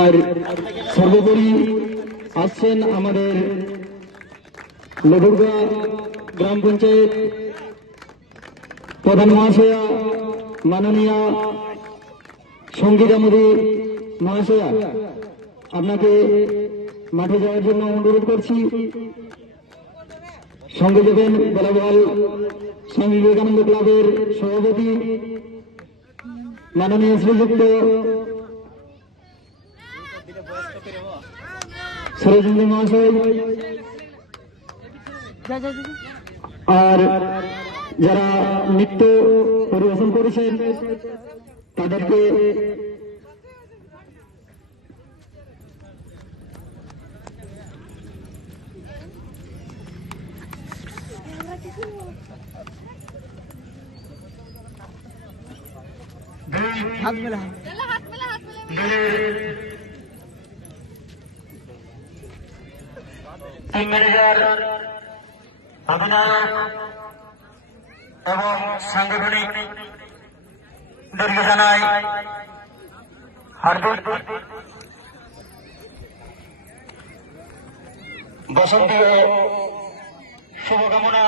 আর সর্বোপরি আসছেন আমাদের লঘুরগা গ্রাম পঞ্চায়েত প্রধান মহাশয়া, মাননীয় সঙ্গীতা মোদী মহাশয়া, আপনাকে মাঠে যাওয়ার জন্য অনুরোধ করছি। সঙ্গে যাবেন বেলাবহাল স্বামী বিবেকানন্দ ক্লাবের সভাপতি মাননীয় শ্রীযুক্ত সরোজেন্দ্র মহাশয়, আর যারা নৃত্য পরিবেশন করেছেন তাদেরকে হাত মেলা টিম ম্যানেজার, অধিনায়ক এবং সাংগঠনিক দলকে জানাই হার্দিক বসন্ত শুভকামনা।